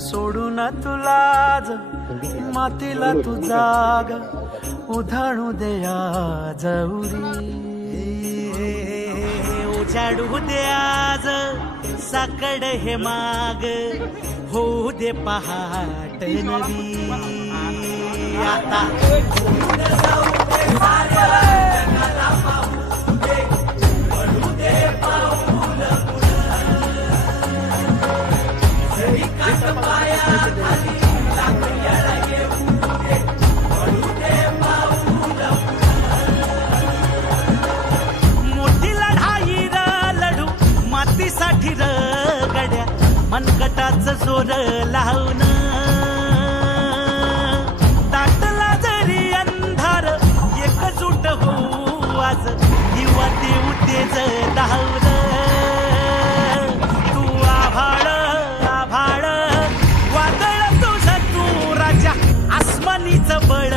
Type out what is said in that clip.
सोडून तुला आज मातीला तू जाग उधाणू दया जवरी उजाडू दे आज साकड हे माग होऊ दे पहाट नवी आता मोठी लढाई लढू मातीसाठी गड्या मनगटाच जोर लावून दाटला जरी अंधार एकजूट होऊ आज युवा देऊ तेज धावून तू आभाळ आभाळ वादळ तुझ तू राजा आसमानीच बळ